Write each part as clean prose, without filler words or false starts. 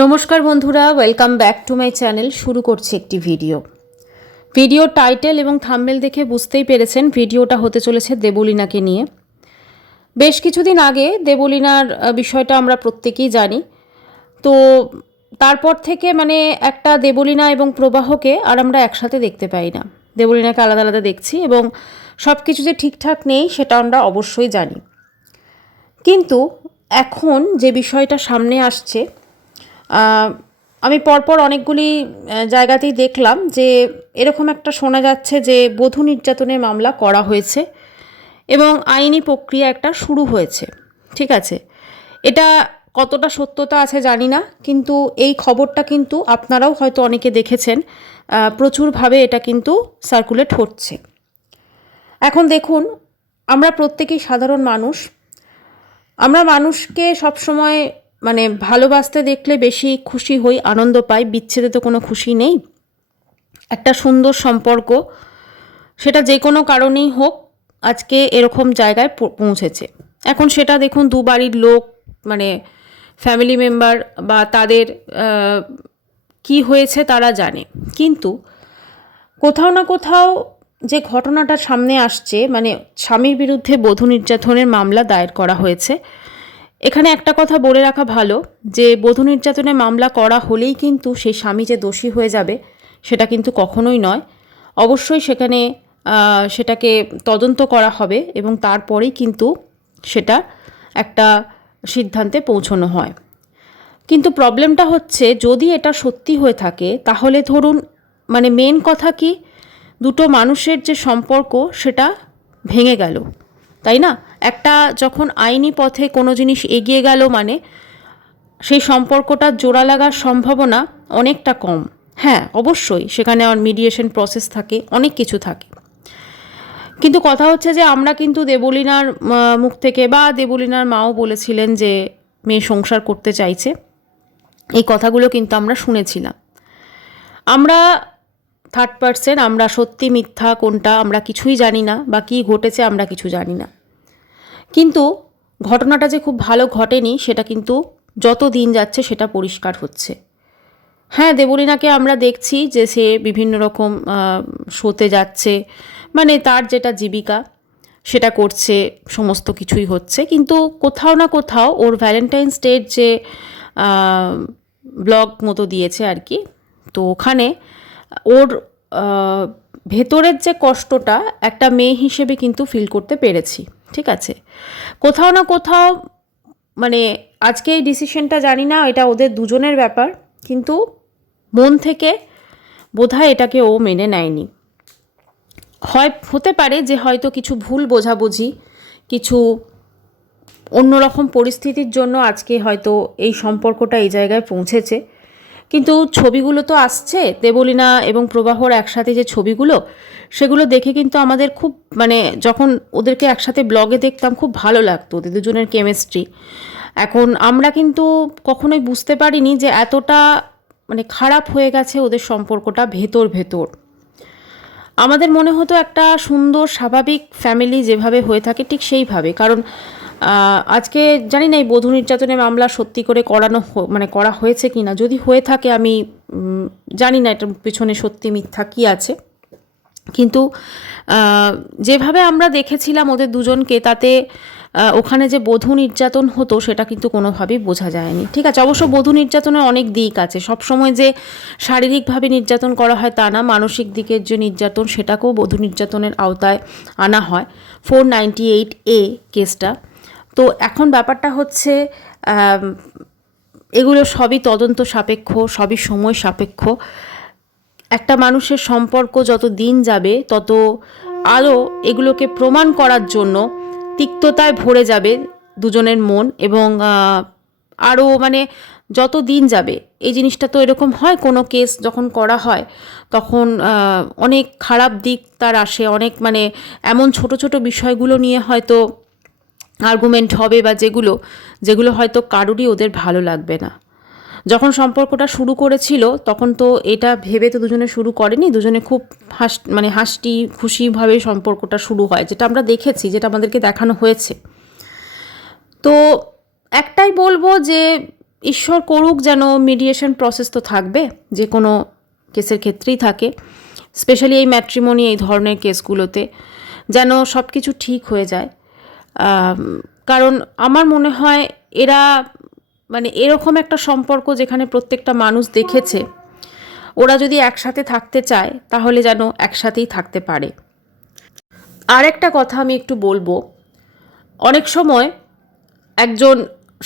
নমস্কার বন্ধুরা, welcome back to my channel. শুরু করছি একটি ভিডিও টাইটেল এবং থাম্বনেল দেখে বুঝতেই পেরেছেন ভিডিওটা হতে চলেছে দেবলীনাকে নিয়ে। বেশ কিছুদিন আগে দেবলীনার বিষয়টা আমরা প্রত্যেকেই জানি। তো তারপর থেকে একটা দেবলীনা এবং প্রবাহকে আর আমরা একসাথে দেখতে পাই না। দেবলীনাকে আলাদা আলাদা দেখছি এবং সব কিছু যে ঠিকঠাক নেই সেটা আমরা অবশ্যই জানি। কিন্তু এখন যে বিষয়টা সামনে আসছে, আমি পরপর অনেকগুলি জায়গাতেই দেখলাম যে এরকম একটা শোনা যাচ্ছে যে বধূ নির্যাতনের মামলা করা হয়েছে এবং আইনি প্রক্রিয়া একটা শুরু হয়েছে। ঠিক আছে, এটা কতটা সত্যতা আছে জানি না, কিন্তু এই খবরটা কিন্তু আপনারাও হয়তো অনেকে দেখেছেন। প্রচুরভাবে এটা কিন্তু সার্কুলেট হচ্ছে। এখন দেখুন, আমরা প্রত্যেকেই সাধারণ মানুষ। আমরা মানুষকে সবসময় ভালোবাসতে দেখলে বেশি খুশি হই, আনন্দ পাই। বিচ্ছেদে তো কোনো খুশি নেই। একটা সুন্দর সম্পর্ক, সেটা যে কোনো কারণেই হোক, আজকে এরকম জায়গায় পৌঁছেছে। এখন সেটা দেখুন, দু বাড়ির লোক ফ্যামিলি মেম্বার বা তাদের কি হয়েছে তারা জানে। কিন্তু কোথাও না কোথাও যে ঘটনাটা সামনে আসছে, স্বামীর বিরুদ্ধে বধূ নির্যাতনের মামলা দায়ের করা হয়েছে। এখানে একটা কথা বলে রাখা ভালো যে বধূ নির্যাতনের মামলা করা হলেই কিন্তু সেই স্বামী যে দোষী হয়ে যাবে সেটা কিন্তু কখনোই নয়। অবশ্যই সেটাকে তদন্ত করা হবে এবং তারপরেই কিন্তু সেটা একটা সিদ্ধান্তে পৌঁছানো হয়। কিন্তু প্রবলেমটা হচ্ছে, যদি এটা সত্যি হয়ে থাকে তাহলে ধরুন মেন কথা কি, দুটো মানুষের যে সম্পর্ক সেটা ভেঙে গেল, তাই না? একটা যখন আইনি পথে কোনো জিনিস এগিয়ে গেল সেই সম্পর্কটা জোড়া লাগার সম্ভাবনা অনেকটা কম। হ্যাঁ, অবশ্যই সেখানে মিডিয়েশন প্রসেস থাকে, অনেক কিছু থাকে। কিন্তু কথা হচ্ছে যে আমরা কিন্তু দেবলীনার মুখ থেকে, বা দেবলীনার মাও বলেছিলেন যে মেয়ে সংসার করতে চাইছে, এই কথাগুলো কিন্তু আমরা শুনেছিলাম। আমরা থার্ড পার্সন, আমরা সত্যি মিথ্যা কোনটা আমরা কিছুই জানি না, বা কী ঘটেছে আমরা কিছু জানি না। কিন্তু ঘটনাটা যে খুব ভালো ঘটেনি সেটা কিন্তু যত দিন যাচ্ছে সেটা পরিষ্কার হচ্ছে। হ্যাঁ, দেবলীনাকে আমরা দেখছি যে সে বিভিন্ন রকম শোতে যাচ্ছে, তার যেটা জীবিকা সেটা করছে, সমস্ত কিছুই হচ্ছে। কিন্তু কোথাও না কোথাও ওর ভ্যালেন্টাইন্স ডের যে ব্লগ মতো দিয়েছে আর কি, তো ওখানে ওর ভেতরের যে কষ্টটা একটা মেয়ে হিসেবে কিন্তু ফিল করতে পেরেছি। ঠিক আছে, কোথাও না কোথাও আজকে এই ডিসিশনটা জানি না, এটা ওদের দুজনের ব্যাপার, কিন্তু মন থেকে বোধহয় এটাকে ও মেনে নেয়নি। হতে পারে যে হয়তো কিছু ভুল বোঝাবুঝি, কিছু অন্যরকম পরিস্থিতির জন্য আজকে হয়তো এই সম্পর্কটা এই জায়গায় পৌঁছেছে। কিন্তু ছবিগুলো তো আসছে দেবলীনা এবং প্রবাহর একসাথে, যে ছবিগুলো সেগুলো দেখে কিন্তু আমাদের খুব যখন ওদেরকে একসাথে ব্লগে দেখতাম খুব ভালো লাগতো, ওদের দুজনের কেমিস্ট্রি। এখন আমরা কিন্তু কখনোই বুঝতে পারিনি যে এতটা খারাপ হয়ে গেছে ওদের সম্পর্কটা ভেতর। আমাদের মনে হতো একটা সুন্দর স্বাভাবিক ফ্যামিলি যেভাবে হয়ে থাকে ঠিক সেইভাবে। কারণ আজকে জানি না এই বধূ নির্যাতনের মামলা সত্যি করে করা হয়েছে কি না। যদি হয়ে থাকে আমি জানি না এটার পিছনে সত্যি মিথ্যা কী আছে, কিন্তু যেভাবে আমরা দেখেছিলাম ওদের দুজনকে, তাতে ওখানে যে বধূ নির্যাতন হতো সেটা কিন্তু কোনোভাবেই বোঝা যায়নি। ঠিক আছে, অবশ্য বধূ নির্যাতনের অনেক দিক আছে, সবসময় যে শারীরিকভাবে নির্যাতন করা হয় তা না, মানসিক দিকের যে নির্যাতন সেটাকেও বধূ নির্যাতনের আওতায় আনা হয়। 498A কেসটা। তো এখন ব্যাপারটা হচ্ছে এগুলো সবই তদন্ত সাপেক্ষ, সবই সময় সাপেক্ষ। একটা মানুষের সম্পর্ক যত দিন যাবে তত আরও এগুলোকে প্রমাণ করার জন্য তিক্ততায় ভরে যাবে দুজনের মন, এবং আরও যত দিন যাবে এই জিনিসটা তো এরকম হয়, কোনো কেস যখন করা হয় তখন অনেক খারাপ দিক তার আসে, অনেক এমন ছোট ছোট বিষয়গুলো নিয়ে হয়তো আর্গুমেন্ট হবে, বা যেগুলো হয়তো কারোরই ওদের ভালো লাগবে না। যখন সম্পর্কটা শুরু করেছিল তখন তো এটা ভেবে তো দুজনে শুরু করেনি, দুজনে খুব হাসি খুশিভাবে সম্পর্কটা শুরু হয়, যেটা আমরা দেখেছি, যেটা আমাদেরকে দেখানো হয়েছে। তো একটাই বলবো যে ঈশ্বর করুক, যেন মিডিয়েশন প্রসেস তো থাকবে, যে কোনো কেসের ক্ষেত্রেই থাকে, স্পেশালি এই ম্যাট্রিমনি এই ধরনের কেসগুলোতে যেন সব কিছু ঠিক হয়ে যায়। কারণ আমার মনে হয় এরা মানে এরকম একটা সম্পর্ক যেখানে প্রত্যেকটা মানুষ দেখেছে, ওরা যদি একসাথে থাকতে চায় তাহলে যেন একসাথেই থাকতে পারে। আর একটা কথা আমি একটু বলবো, অনেক সময় একজন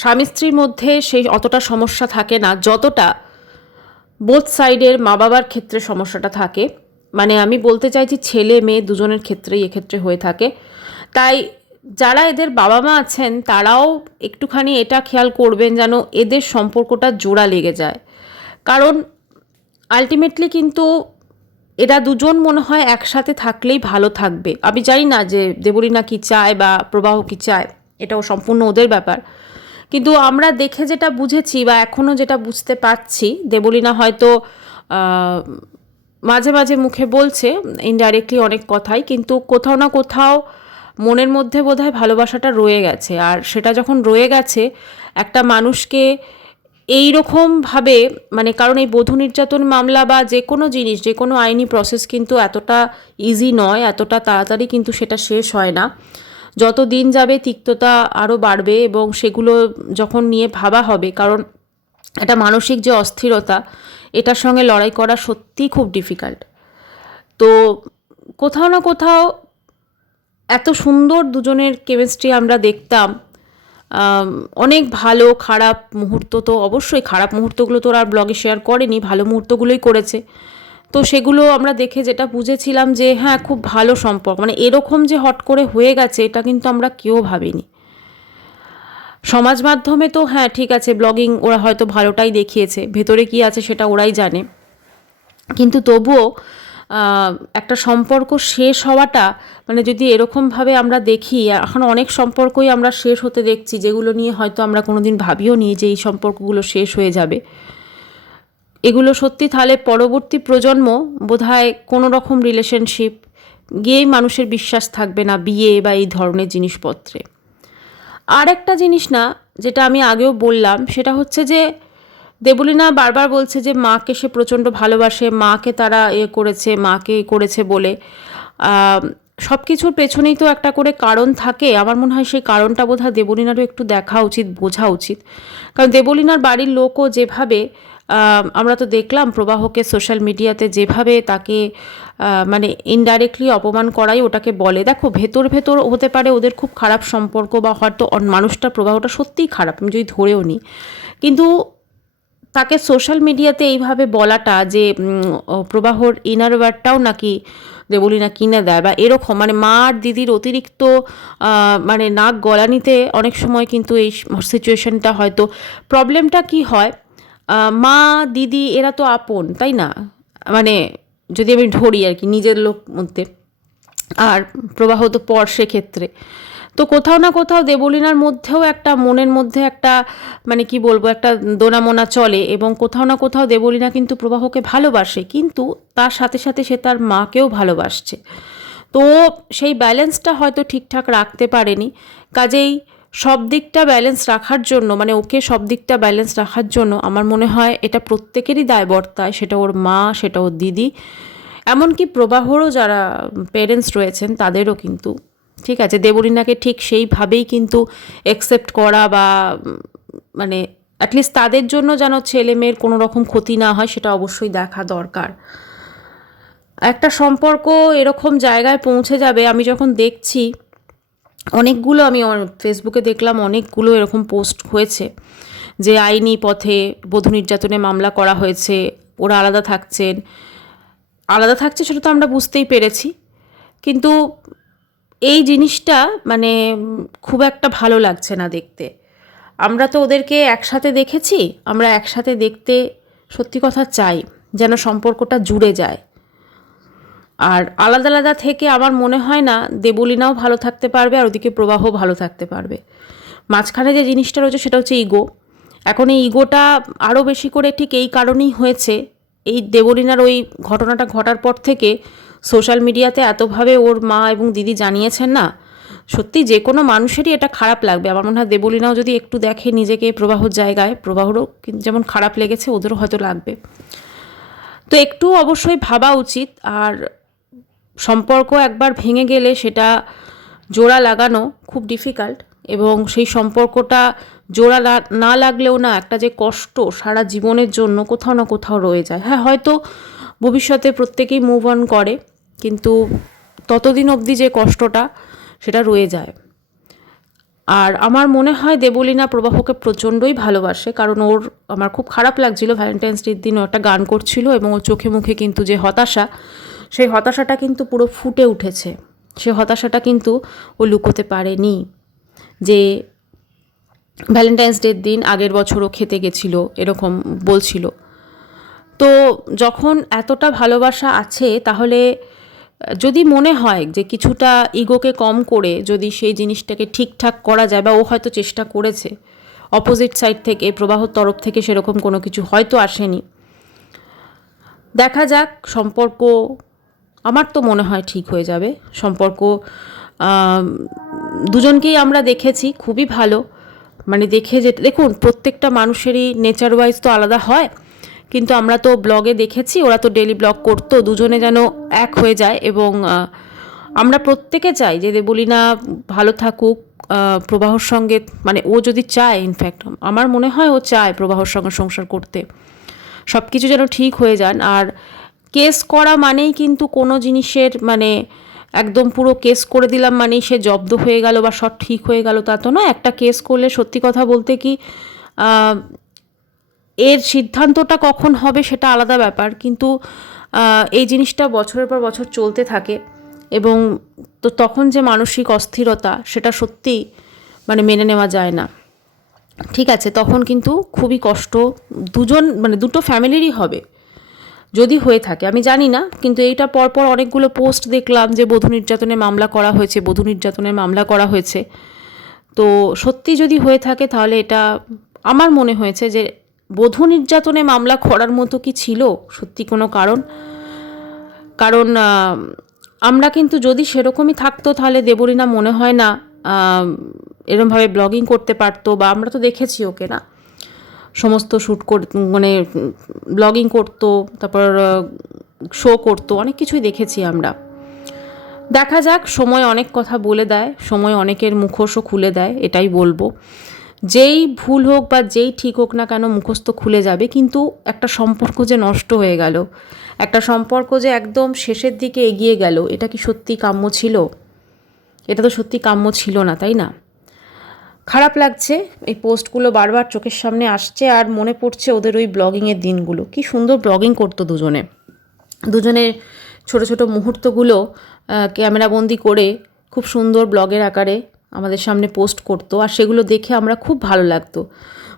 স্বামী স্ত্রীর মধ্যে সেই অতটা সমস্যা থাকে না যতটা বোথ সাইডের মা বাবার ক্ষেত্রে সমস্যাটা থাকে। মানে আমি বলতে চাইছি ছেলে মেয়ে দুজনের ক্ষেত্রেই এক্ষেত্রে হয়ে থাকে। তাই যারা এদের বাবা মা আছেন তারাও একটুখানি এটা খেয়াল করবেন যেন এদের সম্পর্কটা জোড়া লেগে যায়। কারণ আলটিমেটলি কিন্তু এরা দুজন মনে হয় একসাথে থাকলেই ভালো থাকবে। আমি জানি না যে দেবলীনা কী চায় বা প্রবাহ কী চায়, এটাও সম্পূর্ণ ওদের ব্যাপার। কিন্তু আমরা দেখে যেটা বুঝেছি বা এখনও যেটা বুঝতে পারছি, দেবলীনা হয়তো মাঝে মাঝে মুখে বলছে ইনডাইরেক্টলি অনেক কথাই, কিন্তু কোথাও না কোথাও মনের মধ্যে বোধহয় ভালোবাসাটা রয়ে গেছে। আর সেটা যখন রয়ে গেছে একটা মানুষকে এই রকমভাবে, মানে কারণ এই বধূ নির্যাতন মামলা বা যে কোনো জিনিস, যে কোনো আইনি প্রসেস কিন্তু এতটা ইজি নয়, এতটা তাড়াতাড়ি কিন্তু সেটা শেষ হয় না। যত দিন যাবে তিক্ততা আরও বাড়বে এবং সেগুলো যখন নিয়ে ভাবা হবে, কারণ একটা মানসিক যে অস্থিরতা, এটার সঙ্গে লড়াই করা সত্যিই খুব ডিফিকাল্ট। তো কোথাও না কোথাও এত সুন্দর দুজনের কেমিস্ট্রি আমরা দেখতাম। অনেক ভালো খারাপ মুহূর্ত, তো অবশ্যই খারাপ মুহূর্তগুলো তো আর ব্লগে শেয়ার করেনি, ভালো মুহূর্তগুলোই করেছে। তো সেগুলো আমরা দেখে যেটা বুঝেছিলাম যে হ্যাঁ খুব ভালো সম্পর্ক, মানে এরকম যে হট করে হয়ে গেছে এটা কিন্তু আমরা কেউ ভাবিনি। সমাজ মাধ্যমে তো হ্যাঁ ঠিক আছে, ব্লগিং ওরা হয়তো ভালোটাই দেখিয়েছে, ভেতরে কি আছে সেটা ওরাই জানে। কিন্তু তবুও একটা সম্পর্ক শেষ হওয়াটা, মানে যদি এরকমভাবে আমরা দেখি, এখন অনেক সম্পর্কই আমরা শেষ হতে দেখছি যেগুলো নিয়ে হয়তো আমরা কোনোদিন ভাবিও নি যে এই সম্পর্কগুলো শেষ হয়ে যাবে। এগুলো সত্যি তাহলে পরবর্তী প্রজন্ম বোধহয় কোনো রকম রিলেশনশিপ গিয়েই মানুষের বিশ্বাস থাকবে না বিয়ে বা এই ধরনের জিনিসপত্রে। আর একটা জিনিস না, যেটা আমি আগেও বললাম, সেটা হচ্ছে যে দেবলীনা বারবার বলছে যে মাকে সে প্রচণ্ড ভালোবাসে, মাকে তারা মাকে করেছে বলে। সব কিছুর পেছনেই তো একটা করে কারণ থাকে। আমার মনে হয় সেই কারণটা বোধহয় দেবলীনারও একটু দেখা উচিত, বোঝা উচিত। কারণ দেবলীনার বাড়ির লোকও যেভাবে, আমরা তো দেখলাম প্রবাহকে সোশ্যাল মিডিয়াতে যেভাবে তাকে মানে ইনডাইরেক্টলি অপমান করাই ওটাকে বলে। দেখো ভেতর ভেতর হতে পারে ওদের খুব খারাপ সম্পর্ক, বা হয়তো মানুষটা প্রবাহটা সত্যিই খারাপ, আমি যদি ধরেও নিই, কিন্তু তাকে সোশ্যাল মিডিয়াতে এইভাবে বলাটা যে প্রবাহর ইনার ওয়্যারটাও নাকি দেবলীনা কিনে দেয় বা এরকম, মানে মা আর দিদির অতিরিক্ত মানে নাক গলানিতে অনেক সময় কিন্তু এই সিচুয়েশনটা হয়তো, প্রবলেমটা কি হয়, মা দিদি এরা তো আপন, তাই না? মানে যদি আমি ধরি আর কি নিজের লোক মধ্যে, আর প্রবাহ তো পর সেক্ষেত্রে। তো কোথাও না কোথাও দেবলীনার মধ্যেও একটা মনের মধ্যে একটা, মানে কি বলবো, একটা দোনামোনা চলে, এবং কোথাও না কোথাও দেবলীনা কিন্তু প্রবাহকে ভালোবাসে, কিন্তু তার সাথে সাথে সে তার মাকেও ভালোবাসছে। তো সেই ব্যালেন্সটা হয়তো ঠিকঠাক রাখতে পারেনি। কাজেই সব দিকটা ব্যালেন্স রাখার জন্য, মানে ওকে সব দিকটা ব্যালেন্স রাখার জন্য আমার মনে হয় এটা প্রত্যেকেরই দায়বর্তায়, সেটা ওর মা, সেটা ওর দিদি, এমনকি প্রবাহরও যারা পেরেন্টস রয়েছেন তাদেরও কিন্তু, ঠিক আছে, দেবলীনাকে ঠিক সেইভাবেই কিন্তু অ্যাকসেপ্ট করা, বা মানে অ্যাটলিস্ট তাদের জন্য যেন ছেলে মেয়ের কোনো রকম ক্ষতি না হয় সেটা অবশ্যই দেখা দরকার। একটা সম্পর্ক এরকম জায়গায় পৌঁছে যাবে, আমি যখন দেখছি অনেকগুলো, আমি ফেসবুকে দেখলাম অনেকগুলো এরকম পোস্ট হয়েছে যে আইনি পথে বধূ নির্যাতনে মামলা করা হয়েছে, ওরা আলাদা থাকছেন। আলাদা থাকছে সেটা তো আমরা বুঝতেই পেরেছি, কিন্তু এই জিনিসটা মানে খুব একটা ভালো লাগছে না দেখতে। আমরা তো ওদেরকে একসাথে দেখেছি, আমরা একসাথে দেখতে সত্যি কথা চাই, যেন সম্পর্কটা জুড়ে যায়। আর আলাদা আলাদা থেকে আমার মনে হয় না দেবলীনাও ভালো থাকতে পারবে, আর ওদিকে প্রবাহ ভালো থাকতে পারবে। মাঝখানে যে জিনিসটা রয়েছে সেটা হচ্ছে ইগো। এখন এই ইগোটা আরও বেশি করে ঠিক এই কারণেই হয়েছে, এই দেবলীনার ওই ঘটনাটা ঘটার পর থেকে সোশ্যাল মিডিয়াতে এতভাবে ওর মা এবং দিদি জানিয়েছেন না, সত্যি যে কোনো মানুষেরই এটা খারাপ লাগবে। আমার মনে হয় দেবলীনাও যদি একটু দেখে নিজেকে প্রবাহর জায়গায়, প্রবাহরও যেমন খারাপ লেগেছে ওদেরও হয়তো লাগবে। তো একটু অবশ্যই ভাবা উচিত। আর সম্পর্ক একবার ভেঙে গেলে সেটা জোড়া লাগানো খুব ডিফিকাল্ট, এবং সেই সম্পর্কটা জোড়া না লাগলেও না একটা যে কষ্ট সারা জীবনের জন্য কোথাও না কোথাও রয়ে যায়। হ্যাঁ, হয়তো ভবিষ্যতে প্রত্যেকেই মুভ অন করে, কিন্তু ততদিন অবধি যে কষ্টটা সেটা রয়ে যায়। আর আমার মনে হয় দেবলীনা প্রবাহকে প্রচণ্ডই ভালোবাসে, কারণ ওর আমার খুব খারাপ লাগছিল ভ্যালেন্টাইন্স ডের দিন ও একটা গান করছিল এবং ওর চোখে মুখে কিন্তু যে হতাশা, সেই হতাশাটা কিন্তু পুরো ফুটে উঠেছে। সে হতাশাটা কিন্তু ও লুকোতে পারেনি, যে ভ্যালেন্টাইন্স ডের দিন আগের বছরও খেতে গেছিলো এরকম বলছিল। তো যখন এতটা ভালোবাসা আছে, তাহলে যদি মনে হয় যে কিছুটা ইগোকে কম করে যদি সেই জিনিসটাকে ঠিকঠাক করা যায়, বা ও হয়তো চেষ্টা করেছে অপোজিট সাইড থেকে, প্রবাহর তরফ থেকে সেরকম কোনো কিছু হয়তো আসেনি, দেখা যাক। সম্পর্ক আমার তো মনে হয় ঠিক হয়ে যাবে। সম্পর্ক দুজনকেই আমরা দেখেছি খুবই ভালো, মানে দেখে যে দেখুন প্রত্যেকটা মানুষেরই নেচার ওয়াইজ তো আলাদা হয়, কিন্তু আমরা তো ব্লগে দেখেছি ওরা তো ডেলি ব্লগ করতো, দুজনে যেন এক হয়ে যায়। এবং আমরা প্রত্যেকে চাই যে দেবলীনা ভালো থাকুক প্রবাহর সঙ্গে, মানে ও যদি চায়, ইনফ্যাক্ট আমার মনে হয় ও চায় প্রবাহর সঙ্গে সংসার করতে, সব কিছু যেন ঠিক হয়ে যান। আর কেস করা মানেই কিন্তু কোনো জিনিসের মানে একদম পুরো কেস করে দিলাম মানেই সে জব্দ হয়ে গেল বা সব ঠিক হয়ে গেল, তা তো না। একটা কেস করলে সত্যি কথা বলতে কি এর সিদ্ধান্তটা কখন হবে সেটা আলাদা ব্যাপার, কিন্তু এই জিনিসটা বছরের পর বছর চলতে থাকে, এবং তো তখন যে মানসিক অস্থিরতা সেটা সত্যিই মানে মেনে নেওয়া যায় না। ঠিক আছে, তখন কিন্তু খুবই কষ্ট দুজন মানে দুটো ফ্যামিলিরই হবে যদি হয়ে থাকে। আমি জানি না, কিন্তু এইটা পরপর অনেকগুলো পোস্ট দেখলাম যে বধূ নির্যাতনের মামলা করা হয়েছে, বধূ নির্যাতনের মামলা করা হয়েছে। তো সত্যি যদি হয়ে থাকে তাহলে এটা আমার মনে হয়েছে যে বধূ নির্যাতনে মামলা করার মতো কি ছিল সত্যি কোনো কারণ। কারণ আমরা কিন্তু যদি সেরকমই থাকতো তাহলে দেবলীনা মনে হয় না এরমভাবে ব্লগিং করতে পারতো, বা আমরা তো দেখেছি ওকে না সমস্ত শ্যুট মানে ব্লগিং করতো, তারপর শো করতো, অনেক কিছুই দেখেছি আমরা। দেখা যাক, সময় অনেক কথা বলে দেয়, সময় অনেকের মুখোশও খুলে দেয়, এটাই বলবো। যেই ভুল হোক বা যেই ঠিক হোক না কেন মুখোশ তো খুলে যাবে, কিন্তু একটা সম্পর্ক যে নষ্ট হয়ে গেল, একটা সম্পর্ক যে একদম শেষের দিকে এগিয়ে গেল, এটা কি সত্যি কাম্য ছিল? এটা তো সত্যি কাম্য ছিল না, তাই না? খারাপ লাগছে, এই পোস্টগুলো বারবার চোখের সামনে আসছে, আর মনে পড়ছে ওদের ওই ব্লগিংয়ের দিনগুলো। কি সুন্দর ব্লগিং করতো দুজনে, দুজনের ছোট ছোট মুহূর্তগুলো ক্যামেরাবন্দি করে খুব সুন্দর ব্লগের আকারে আমাদের সামনে পোস্ট করতো, আর সেগুলো দেখে আমরা খুব ভালো লাগতো।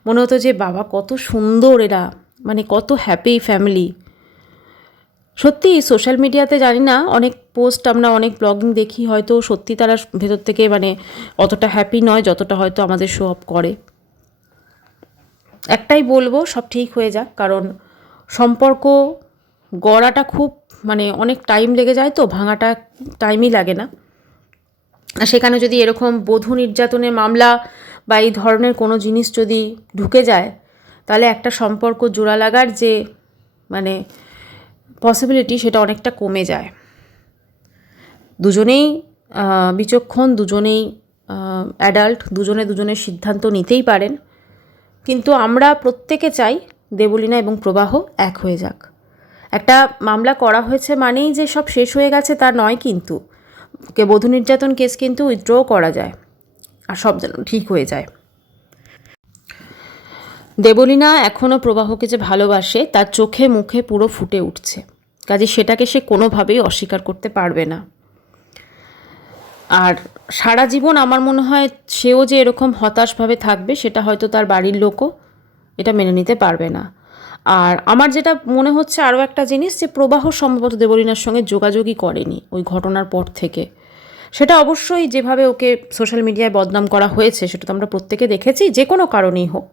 মনে হতো যে বাবা কত সুন্দর এরা, মানে কত হ্যাপি ফ্যামিলি। সত্যি সোশ্যাল মিডিয়াতে জানি না অনেক পোস্ট আমরা অনেক ব্লগিং দেখি, হয়তো সত্যি তারা ভেতর থেকে মানে অতটা হ্যাপি নয় যতটা হয়তো আমাদের শো অফ করে। একটাই বলবো, সব ঠিক হয়ে যাক, কারণ সম্পর্ক গড়াটা খুব মানে অনেক টাইম লেগে যায়, তো ভাঙাটা টাইমই লাগে না। সেখানে যদি এরকম বধূ নির্যাতনের মামলা বা এই ধরনের কোনো জিনিস যদি ঢুকে যায়, তাহলে একটা সম্পর্ক জোড়া লাগার যে মানে পসিবিলিটি সেটা অনেকটা কমে যায়। দুজনেই বিচক্ষণ, দুজনেই অ্যাডাল্ট, দুজনে দুজনের সিদ্ধান্ত নিতেই পারেন, কিন্তু আমরা প্রত্যেকে চাই দেবলীনা এবং প্রবাহ এক হয়ে যাক। একটা মামলা করা হয়েছে মানেই যে সব শেষ হয়ে গেছে তা নয়, কিন্তু বধূ নির্যাতন কেস কিন্তু উইথড্র করা যায়, আর সব যেন ঠিক হয়ে যায়। দেবলীনা এখনও প্রবাহকে যে ভালোবাসে তার চোখে মুখে পুরো ফুটে উঠছে, কাজে সেটাকে সে কোনোভাবেই অস্বীকার করতে পারবে না। আর সারা জীবন আমার মনে হয় সেও যে এরকম হতাশভাবে থাকবে সেটা হয়তো তার বাড়ির লোকও এটা মেনে নিতে পারবে না। আর আমার যেটা মনে হচ্ছে আরও একটা জিনিস, যে প্রবাহ সম্ভবত দেবলীনার সঙ্গে যোগাযোগই করেনি ওই ঘটনার পর থেকে। সেটা অবশ্যই যেভাবে ওকে সোশ্যাল মিডিয়ায় বদনাম করা হয়েছে সেটা তো আমরা প্রত্যেকে দেখেছি, যে কোনো কারণেই হোক।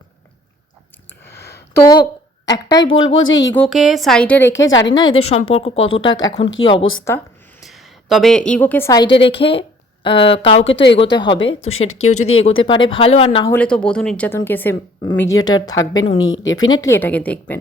তো একটাই বলবো যে ইগোকে সাইডে রেখে, জানি না এদের সম্পর্ক কতটা এখন কি অবস্থা, তবে ইগোকে সাইডে রেখে কাউকে তো এগোতে হবে, তো সেটা কেউ যদি এগোতে পারে ভালো, আর না হলে তো বধূ নির্যাতন কেসে মিডিয়েটর থাকবেন, উনি ডেফিনেটলি এটাকে দেখবেন।